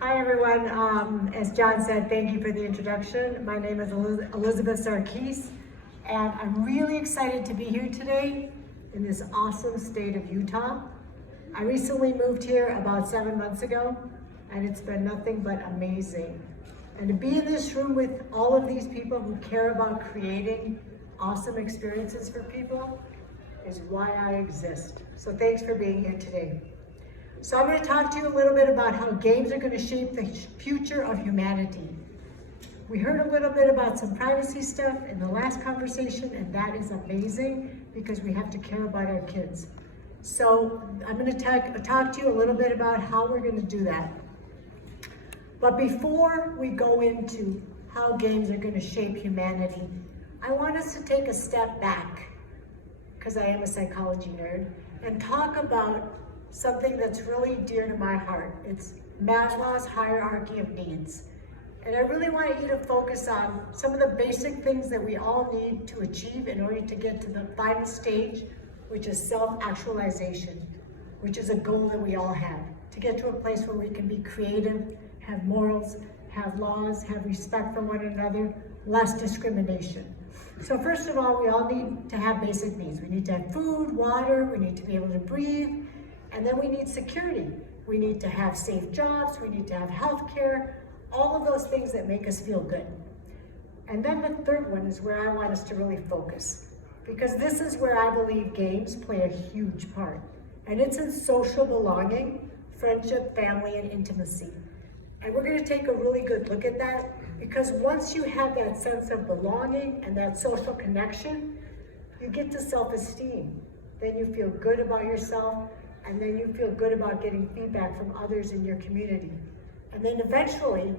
Hi everyone. As John said, thank you for the introduction. My name is Elizabeth Sarkis, and I'm really excited to be here today in this awesome state of Utah. I recently moved here about 7 months ago, and it's been nothing but amazing. And to be in this room with all of these people who care about creating awesome experiences for people is why I exist. So thanks for being here today. So I'm going to talk to you a little bit about how games are going to shape the future of humanity. We heard a little bit about some privacy stuff in the last conversation, and that is amazing because we have to care about our kids. So I'm going to talk to you a little bit about how we're going to do that. But before we go into how games are going to shape humanity, I want us to take a step back, because I am a psychology nerd, and talk about something that's really dear to my heart. It's Maslow's hierarchy of needs. And I really want you to focus on some of the basic things that we all need to achieve in order to get to the final stage, which is self-actualization, which is a goal that we all have, to get to a place where we can be creative, have morals, have laws, have respect for one another, less discrimination. So first of all, we all need to have basic needs. We need to have food, water, we need to be able to breathe, and then we need security. We need to have safe jobs, we need to have health care, all of those things that make us feel good. And then the third one is where I want us to really focus, because this is where I believe games play a huge part. And it's in social belonging, friendship, family, and intimacy. And we're gonna take a really good look at that, because once you have that sense of belonging and that social connection, you get to self-esteem. Then you feel good about yourself, and then you feel good about getting feedback from others in your community. And then eventually,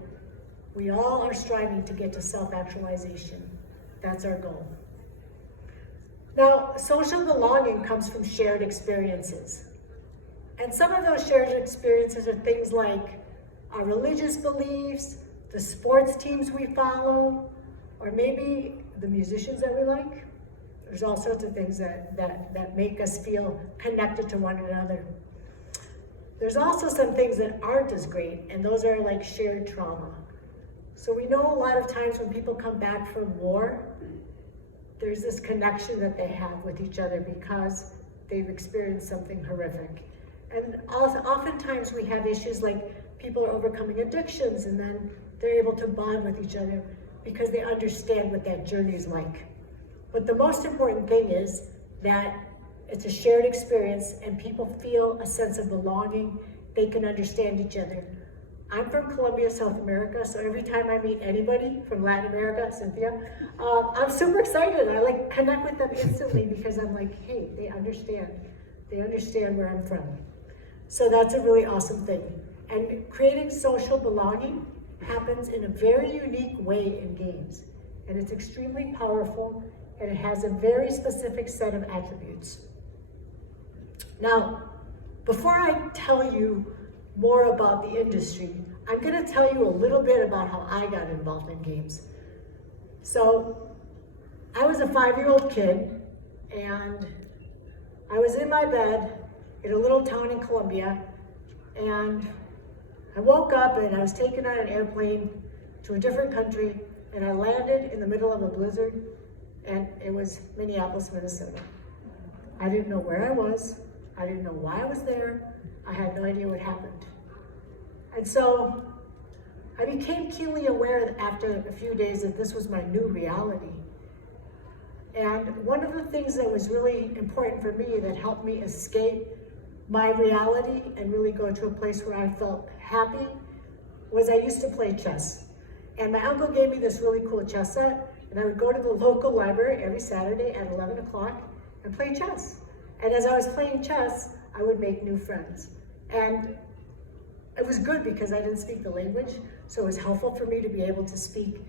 we all are striving to get to self-actualization. That's our goal. Now, social belonging comes from shared experiences. And some of those shared experiences are things like our religious beliefs, the sports teams we follow, or maybe the musicians that we like. There's all sorts of things that make us feel connected to one another. There's also some things that aren't as great, and those are like shared trauma. So we know a lot of times when people come back from war, there's this connection that they have with each other because they've experienced something horrific. And oftentimes we have issues like people are overcoming addictions, and then they're able to bond with each other because they understand what that journey is like. But the most important thing is that it's a shared experience and people feel a sense of belonging. They can understand each other. I'm from Colombia, South America, so every time I meet anybody from Latin America, Cynthia, I'm super excited. I like connect with them instantly because I'm like, hey, they understand. They understand where I'm from. So that's a really awesome thing. And creating social belonging happens in a very unique way in games. And it's extremely powerful, and it has a very specific set of attributes. Now, before I tell you more about the industry, I'm going to tell you a little bit about how I got involved in games. So, I was a 5-year-old kid, and I was in my bed in a little town in Colombia, and I woke up and I was taken on an airplane to a different country, and I landed in the middle of a blizzard, and it was Minneapolis, Minnesota. I didn't know where I was. I didn't know why I was there. I had no idea what happened. And so I became keenly aware after a few days that this was my new reality. And one of the things that was really important for me that helped me escape my reality and really go to a place where I felt happy was I used to play chess. And my uncle gave me this really cool chess set, and I would go to the local library every Saturday at 11 o'clock and play chess. And as I was playing chess, I would make new friends. And it was good because I didn't speak the language, so it was helpful for me to be able to speak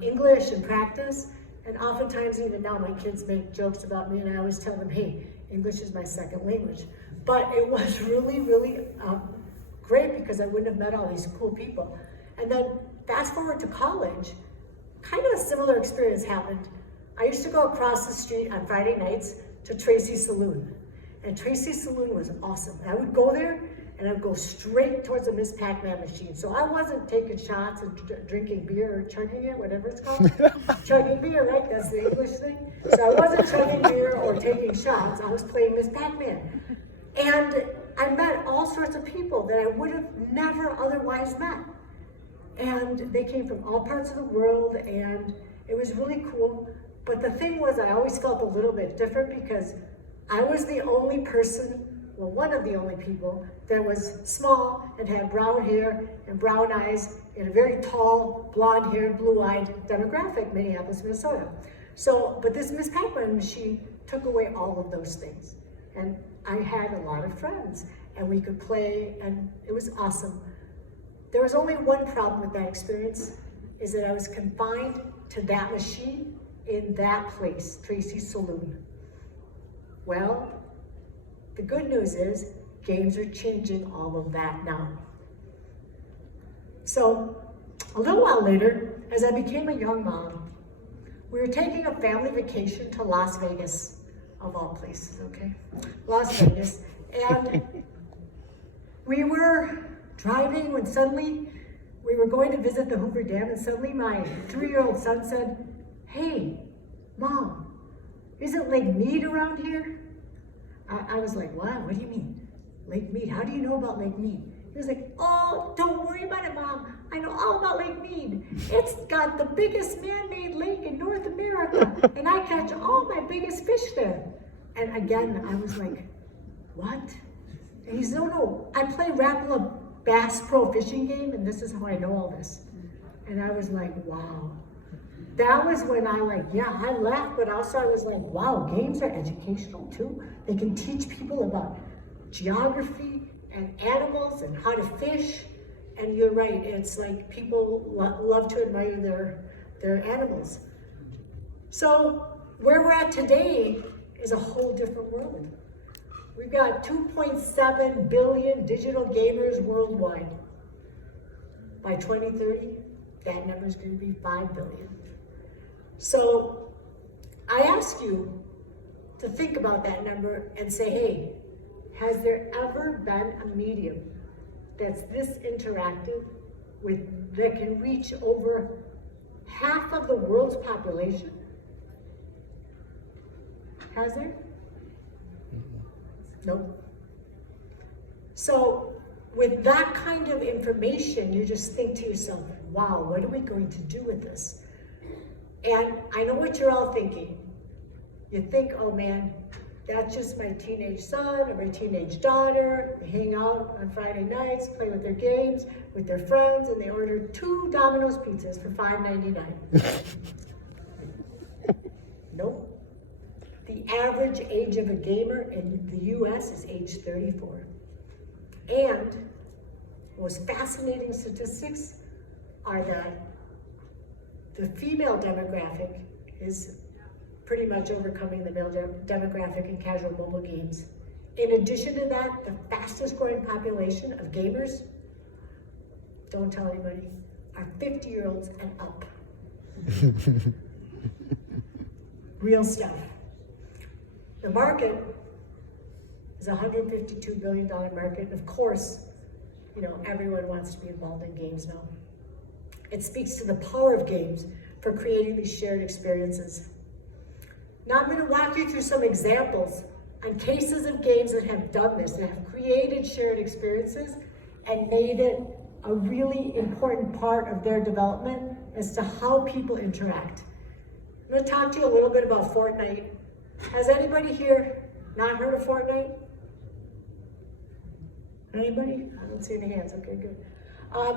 English and practice. And oftentimes, even now, my kids make jokes about me, and I always tell them, hey, English is my second language. But it was really, really great because I wouldn't have met all these cool people. And then fast forward to college, kind of a similar experience happened. I used to go across the street on Friday nights to Tracy's Saloon. And Tracy's Saloon was awesome. I would go there and I'd go straight towards the Miss Pac-Man machine. So I wasn't taking shots and drinking beer or chugging it, whatever it's called. Chugging beer, right? That's the English thing. So I wasn't chugging beer or taking shots. I was playing Miss Pac-Man. And I met all sorts of people that I would have never otherwise met. And they came from all parts of the world, and it was really cool. But the thing was, I always felt a little bit different because I was the only person, well, one of the only people that was small and had brown hair and brown eyes in a very tall, blonde-haired, blue-eyed demographic, Minneapolis, Minnesota. So, but this Miss Pac-Man machine took away all of those things. And I had a lot of friends, and we could play, and it was awesome. There was only one problem with that experience, is that I was confined to that machine in that place, Tracy's Saloon. Well, the good news is games are changing all of that now. So a little while later, as I became a young mom, we were taking a family vacation to Las Vegas, of all places, okay? Las Vegas. And we were driving when suddenly we were going to visit the Hoover Dam, and suddenly my 3-year-old son said, "Hey, Mom, isn't Lake Mead around here?" I was like, what do you mean? Lake Mead, how do you know about Lake Mead? He was like, "Oh, don't worry about it, Mom. I know all about Lake Mead. It's got the biggest man-made lake in North America, and I catch all my biggest fish there." And again, I was like, what? And he said, no, I play Rapala Bass Pro Fishing Game, and this is how I know all this. And I was like, wow. That was when I I laughed, but also I was like, wow, games are educational too. They can teach people about geography and animals and how to fish. And you're right, it's like people love to admire their animals. So where we're at today is a whole different world. We've got 2.7 billion digital gamers worldwide. By 2030, that number is going to be 5 billion. So I ask you to think about that number and say, hey, has there ever been a medium that's this interactive that can reach over half of the world's population? Has there? Nope. So with that kind of information, you just think to yourself, wow, what are we going to do with this? And I know what you're all thinking. You think, oh man, that's just my teenage son or my teenage daughter. They hang out on Friday nights, play with their games, with their friends, and they order 2 Domino's pizzas for $5.99. Nope. The average age of a gamer in the US is age 34. And the most fascinating statistics are that the female demographic is pretty much overcoming the male demographic in casual mobile games. In addition to that, the fastest growing population of gamers, don't tell anybody, are 50-year-olds and up. Real stuff. The market is a $152 billion market. Of course, everyone wants to be involved in games now. It speaks to the power of games for creating these shared experiences. Now I'm going to walk you through some examples on cases of games that have done this, that have created shared experiences and made it a really important part of their development as to how people interact. I'm going to talk to you a little bit about Fortnite. Has anybody here not heard of Fortnite? Anybody? I don't see any hands. Okay, good.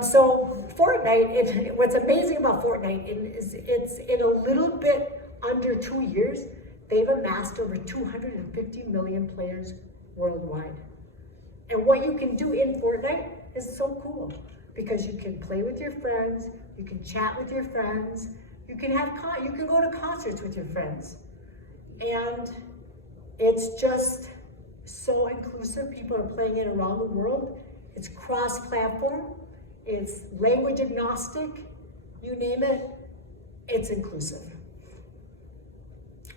So Fortnite, what's amazing about Fortnite is it's in a little bit under 2 years, they've amassed over 250 million players worldwide. And what you can do in Fortnite is so cool because you can play with your friends, you can chat with your friends, you can go to concerts with your friends. And it's just so inclusive. People are playing it around the world. It's cross-platform. It's language agnostic. You name it, it's inclusive.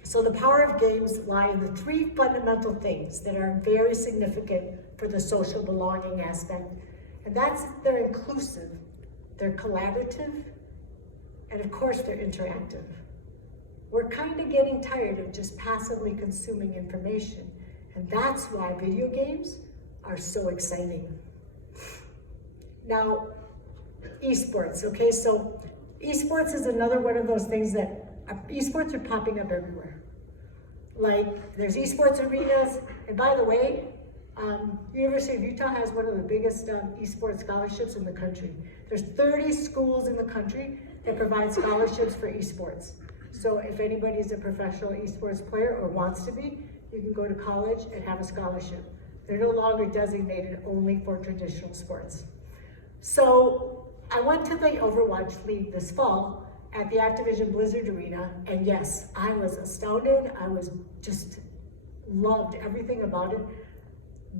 So the power of games lie in the 3 fundamental things that are very significant for the social belonging aspect. And they're inclusive, they're collaborative, and of course they're interactive. We're kind of getting tired of just passively consuming information, and that's why video games are so exciting. Now, esports, okay, so esports is another one of those things that esports are popping up everywhere. Like, there's esports arenas, and by the way, University of Utah has one of the biggest esports scholarships in the country. There's 30 schools in the country that provide scholarships for esports. So if anybody's a professional esports player or wants to be, you can go to college and have a scholarship. They're no longer designated only for traditional sports. So I went to the Overwatch League this fall at the Activision Blizzard Arena, and yes, I was astounded. I was just loved everything about it.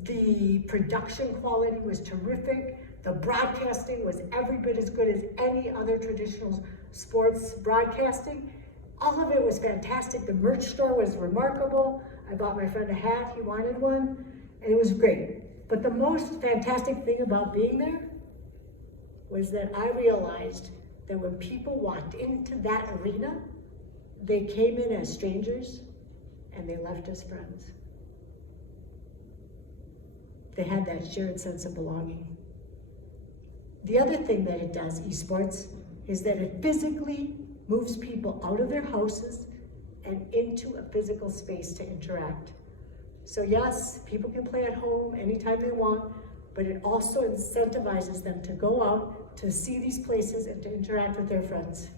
The production quality was terrific. The broadcasting was every bit as good as any other traditional sports broadcasting. All of it was fantastic. The merch store was remarkable. I bought my friend a hat, he wanted one, and it was great. But the most fantastic thing about being there was that I realized that when people walked into that arena, they came in as strangers and they left as friends. They had that shared sense of belonging. The other thing that it does, esports, is that it physically moves people out of their houses and into a physical space to interact. So yes, people can play at home anytime they want, but it also incentivizes them to go out to see these places and to interact with their friends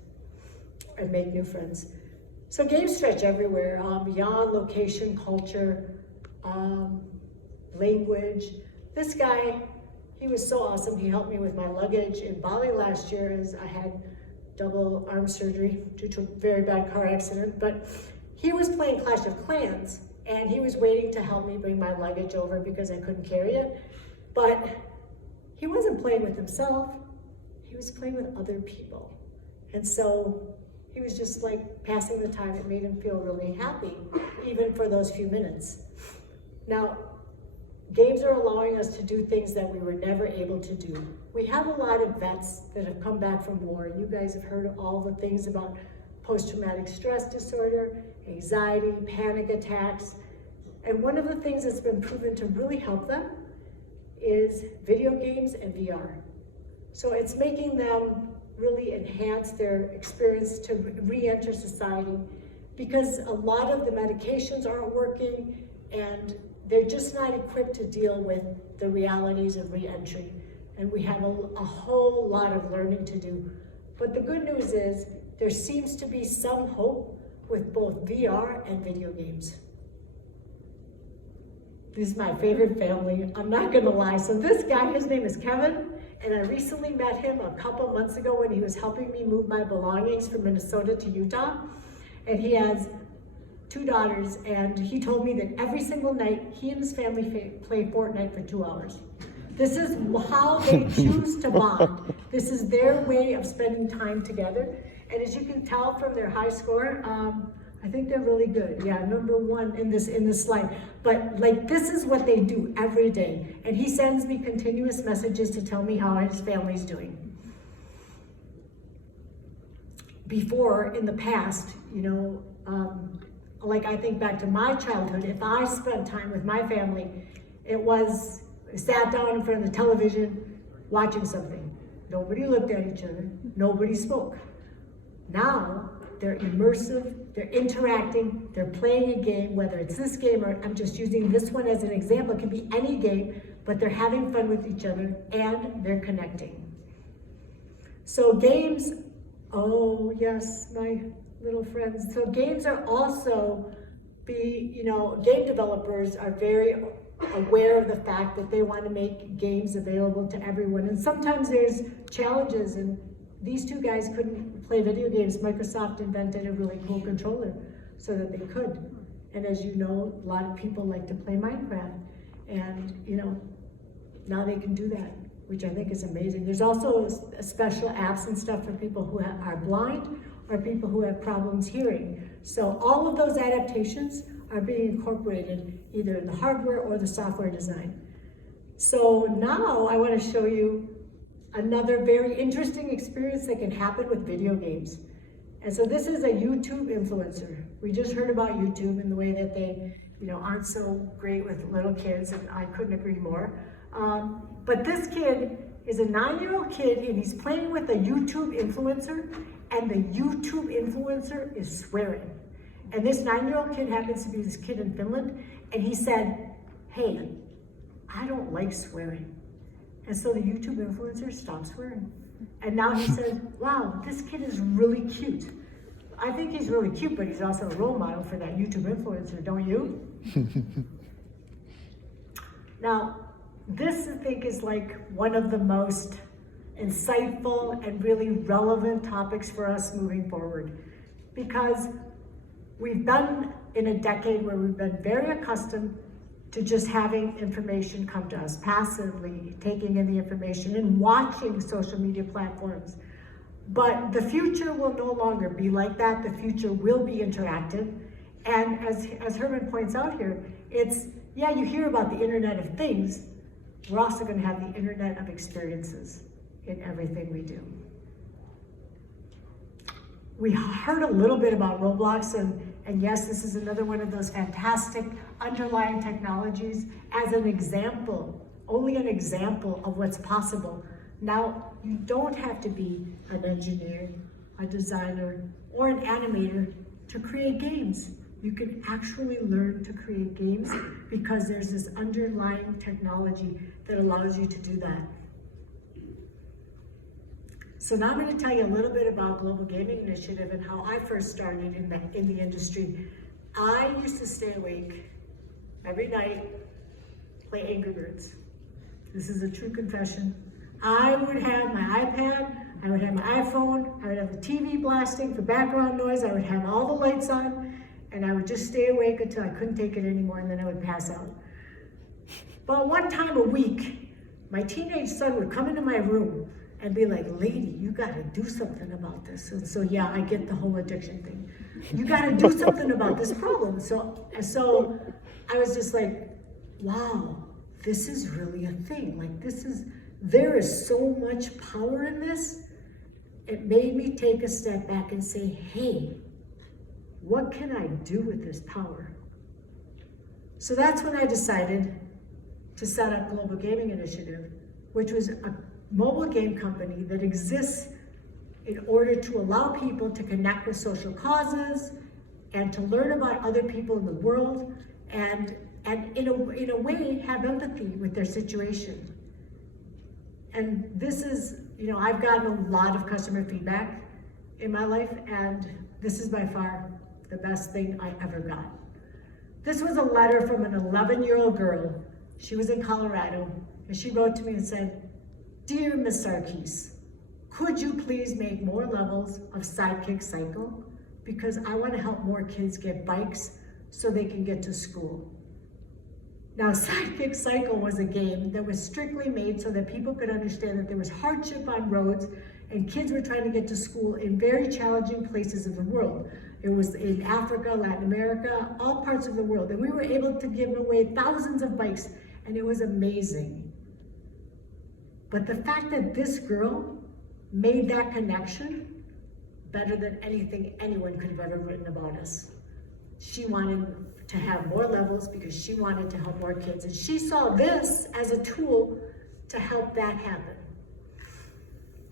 and make new friends. So games stretch everywhere, beyond location, culture, language. This guy, he was so awesome. He helped me with my luggage in Bali last year as I had double arm surgery due to a very bad car accident. But he was playing Clash of Clans and he was waiting to help me bring my luggage over because I couldn't carry it. But he wasn't playing with himself, he was playing with other people. And so he was just like passing the time. It made him feel really happy, even for those few minutes. Now, games are allowing us to do things that we were never able to do. We have a lot of vets that have come back from war. You guys have heard all the things about post-traumatic stress disorder, anxiety, panic attacks. And one of the things that's been proven to really help them is video games and VR. So it's making them really enhance their experience to re-enter society, because a lot of the medications aren't working and they're just not equipped to deal with the realities of re-entry. And we have a whole lot of learning to do. But the good news is there seems to be some hope with both VR and video games. This is my favorite family, I'm not gonna lie. So this guy, his name is Kevin, and I recently met him a couple months ago when he was helping me move my belongings from Minnesota to Utah. And he has 2 daughters, and he told me that every single night, he and his family play Fortnite for 2 hours. This is how they choose to bond. This is their way of spending time together. And as you can tell from their high score, I think they're really good. Yeah, number 1 in this slide. But like, this is what they do every day. And he sends me continuous messages to tell me how his family's doing. Before, in the past, you know, like I think back to my childhood, if I spent time with my family, it was sat down in front of the television watching something. Nobody looked at each other, nobody spoke. Now, they're immersive, they're interacting, they're playing a game, whether it's this game or I'm just using this one as an example, it can be any game, but they're having fun with each other and they're connecting. So games, oh yes, my little friends. So games are also game developers are very aware of the fact that they want to make games available to everyone. And sometimes there's challenges, and these 2 guys couldn't play video games. Microsoft invented a really cool controller so that they could. And as you know, a lot of people like to play Minecraft. And now they can do that, which I think is amazing. There's also special apps and stuff for people who are blind or people who have problems hearing. So all of those adaptations are being incorporated either in the hardware or the software design. So now I want to show you another very interesting experience that can happen with video games. And so this is a YouTube influencer. We just heard about YouTube and the way that they, aren't so great with little kids, and I couldn't agree more. But this kid is a 9-year-old kid, and he's playing with a YouTube influencer, and the YouTube influencer is swearing. And this 9-year-old kid happens to be this kid in Finland, and he said, "Hey, I don't like swearing." And so the YouTube influencer stopped swearing. And now he says, "Wow, this kid is really cute." I think he's really cute, but he's also a role model for that YouTube influencer, don't you? Now, this I think is like one of the most insightful and really relevant topics for us moving forward, because we've been in a decade where we've been very accustomed to just having information come to us passively, taking in the information and watching social media platforms. But the future will no longer be like that. The future will be interactive. And as Herman points out here, you hear about the Internet of Things. We're also going to have the Internet of Experiences in everything we do. We heard a little bit about Roblox, and yes, this is another one of those fantastic underlying technologies as an example, only an example of what's possible. Now, you don't have to be an engineer, a designer, or an animator to create games. You can actually learn to create games because there's this underlying technology that allows you to do that. So now I'm going to tell you a little bit about Global Gaming Initiative and how I first started in the industry. I used to stay awake every night, play Angry Birds. This is a true confession. I would have my iPad, I would have my iPhone, I would have the TV blasting for background noise, I would have all the lights on, and I would just stay awake until I couldn't take it anymore, and then I would pass out. But one time a week, my teenage son would come into my room and be like, "Lady, you gotta do something about this." And so yeah, I get the whole addiction thing. You gotta do something about this problem. So I was just like, wow, this is really a thing. Like there is so much power in this. It made me take a step back and say, hey, what can I do with this power? So that's when I decided to set up Global Gaming Initiative, which was a mobile game company that exists in order to allow people to connect with social causes and to learn about other people in the world and in a way have empathy with their situation. And this is, I've gotten a lot of customer feedback in my life, and this is by far the best thing I ever got. This was a letter from an 11-year-old girl. She was in Colorado, and she wrote to me and said, "Dear Ms. Sarkis, could you please make more levels of Sidekick Cycle? Because I want to help more kids get bikes so they can get to school." Now, Sidekick Cycle was a game that was strictly made so that people could understand that there was hardship on roads and kids were trying to get to school in very challenging places of the world. It was in Africa, Latin America, all parts of the world. And we were able to give away thousands of bikes, and it was amazing. But the fact that this girl made that connection better than anything anyone could have ever written about us. She wanted to have more levels because she wanted to help more kids. And she saw this as a tool to help that happen.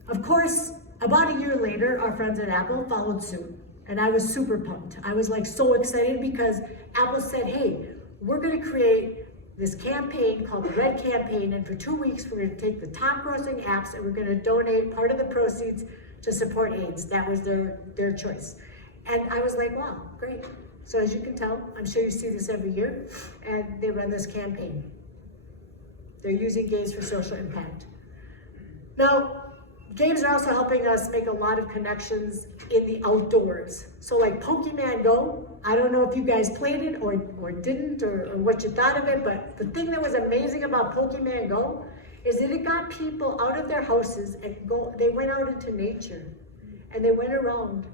Of course, about a year later, our friends at Apple followed suit. And I was super pumped. I was like so excited because Apple said, hey, we're gonna create this campaign called the Red Campaign, and for 2 weeks, we're gonna take the top grossing apps and we're gonna donate part of the proceeds to support AIDS. That was their choice. And I was like, wow, great. So as you can tell, I'm sure you see this every year, and they run this campaign. They're using games for social impact. Now, games are also helping us make a lot of connections in the outdoors. So like Pokemon Go, I don't know if you guys played it or didn't or what you thought of it, but the thing that was amazing about Pokemon Go is that it got people out of their houses and they went out into nature and they went around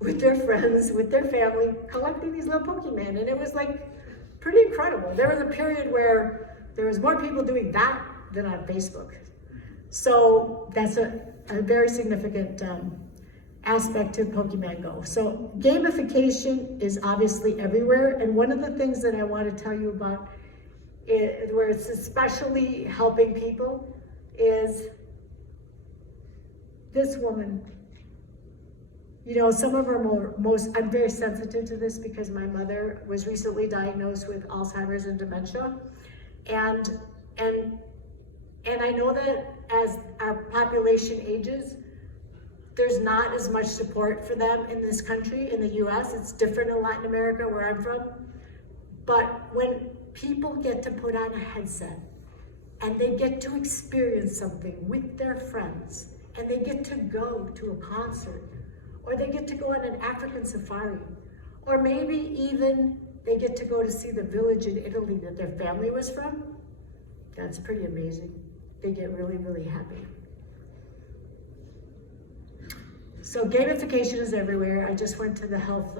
with their friends, with their family, collecting these little Pokemon, and it was like pretty incredible. There was a period where there was more people doing that than on Facebook. So that's a very significant aspect to Pokemon Go. So gamification is obviously everywhere. And one of the things that I want to tell you about where it's especially helping people is this woman. You know, some of our I'm very sensitive to this because my mother was recently diagnosed with Alzheimer's and dementia. And I know that as our population ages, there's not as much support for them in this country, in the US. It's different in Latin America, where I'm from. But when people get to put on a headset and they get to experience something with their friends, and they get to go to a concert, or they get to go on an African safari, or maybe even they get to go to see the village in Italy that their family was from, that's pretty amazing. They get really, really happy. So gamification is everywhere. I just went to the health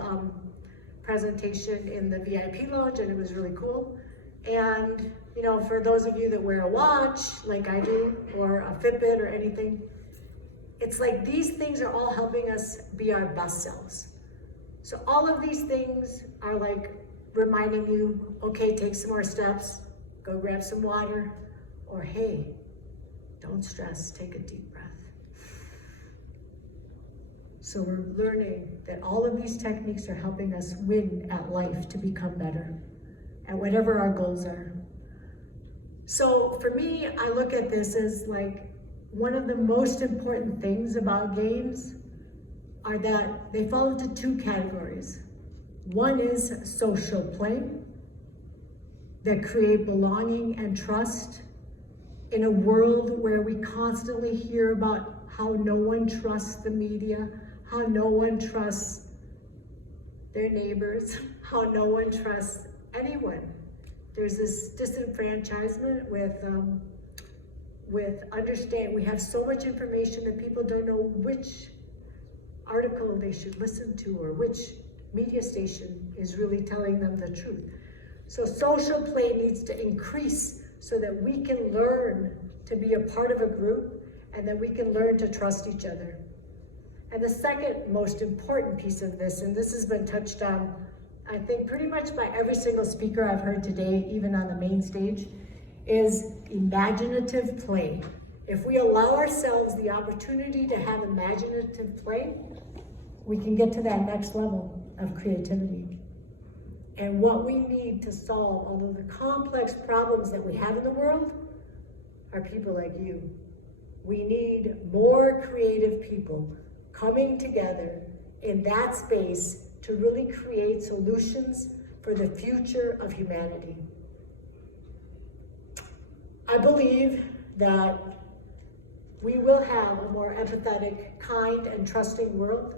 presentation in the VIP lounge, and it was really cool. And you know, for those of you that wear a watch like I do, or a Fitbit or anything, it's like these things are all helping us be our best selves. So all of these things are like reminding you, okay, take some more steps, go grab some water, or hey, don't stress, take a deep breath. So we're learning that all of these techniques are helping us win at life, to become better at whatever our goals are. So for me, I look at this as like one of the most important things about games are that they fall into two categories. One is social play that create belonging and trust in a world where we constantly hear about how no one trusts the media, how no one trusts their neighbors, how no one trusts anyone. There's this disenfranchisement with understand. We have so much information that people don't know which article they should listen to or which media station is really telling them the truth. So social play needs to increase so that we can learn to be a part of a group and that we can learn to trust each other. And the second most important piece of this, and this has been touched on, I think pretty much by every single speaker I've heard today, even on the main stage, is imaginative play. If we allow ourselves the opportunity to have imaginative play, we can get to that next level of creativity. And what we need to solve all of the complex problems that we have in the world are people like you. We need more creative people coming together in that space to really create solutions for the future of humanity. I believe that we will have a more empathetic, kind, and trusting world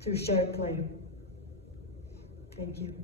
through shared play. Thank you.